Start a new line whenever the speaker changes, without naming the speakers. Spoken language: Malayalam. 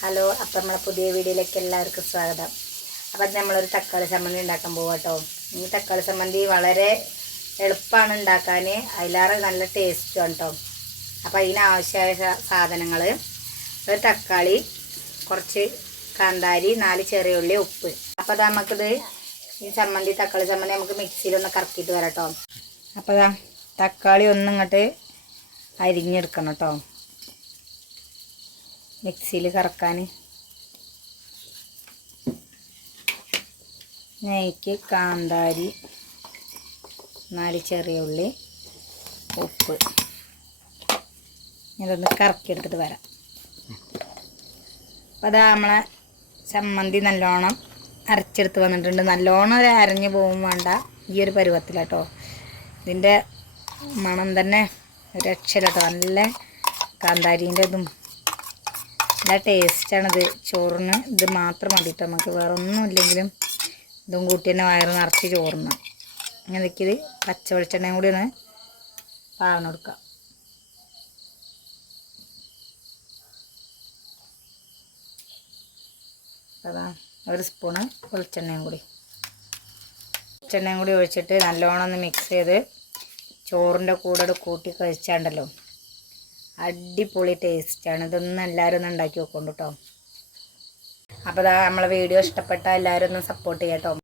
ഹലോ അപ്പം നമ്മളെ പുതിയ വീഡിയോയിലേക്ക് എല്ലാവർക്കും സ്വാഗതം. അപ്പം നമ്മളൊരു തക്കാളി ചമ്മന്തി ഉണ്ടാക്കാൻ പോവാം കേട്ടോ ഈ തക്കാളി ചമ്മന്തി വളരെ എളുപ്പമാണ് ഉണ്ടാക്കാൻ അതിലാറ് നല്ല ടേസ്റ്റും കേട്ടോ അപ്പം അതിനാവശ്യമായ സാധനങ്ങൾ ഒരു തക്കാളി കുറച്ച് കാന്താരി നാല് ചെറിയ ഉള്ളി ഉപ്പ്. അപ്പോൾ അത് നമുക്കിത് ഈ ചമ്മന്തി തക്കാളി ചമ്മന്തി നമുക്ക് മിക്സിയിലൊന്ന് കറക്കിയിട്ട് വരാം കേട്ടോ അപ്പോൾ തക്കാളി ഒന്നിങ്ങോട്ട് അരിഞ്ഞെടുക്കണം കേട്ടോ മിക്സിയിൽ കറക്കാൻ. നെയ്ക്ക് കാന്താരി നാല് ചെറിയ ഉള്ളി ഉപ്പ്. ഇതൊന്ന് കറക്കിയെടുത്തിട്ട് വരാം. അപ്പോൾ അതാ നമ്മളെ ചമ്മന്തി നല്ലോണം അരച്ചെടുത്ത് വന്നിട്ടുണ്ട്. നല്ലോണം ഒരു അരഞ്ഞു പോകും വേണ്ട ഈ ഒരു പരുവത്തിലാട്ടോ ഇതിന്റെ മണം തന്നെ ഒരു കേട്ടോ നല്ല കാന്താരീന്റെ ഇതും നല്ല ടേസ്റ്റാണിത് ചോറിന് ഇത് മാത്രം മതി കേട്ടോ നമുക്ക് വേറെ ഒന്നും ഇല്ലെങ്കിലും ഇതും കൂട്ടി തന്നെ വയറ് നിറച്ച് ചോറിന്. ഇങ്ങനെയൊക്കെ ഇത് പച്ച വെളിച്ചെണ്ണയും കൂടി ഒന്ന് പാർന്നു കൊടുക്കാം. അതാ ഒരു സ്പൂണ് വെളിച്ചെണ്ണയും കൂടി. വെളിച്ചെണ്ണയും കൂടി ഒഴിച്ചിട്ട് നല്ലോണം ഒന്ന് മിക്സ് ചെയ്ത് ചോറിന്റെ കൂടെ കൂട്ടി കഴിച്ചാണ്ടല്ലോ. അടിപൊളി ടേസ്റ്റാണ്. ഇതൊന്നും എല്ലാവരും ഒന്ന് ഉണ്ടാക്കി വെക്കൊണ്ട് കേട്ടോ. അപ്പോൾ നമ്മളെ വീഡിയോ ഇഷ്ടപ്പെട്ട എല്ലാവരും ഒന്ന് സപ്പോർട്ട് ചെയ്യാം കേട്ടോ.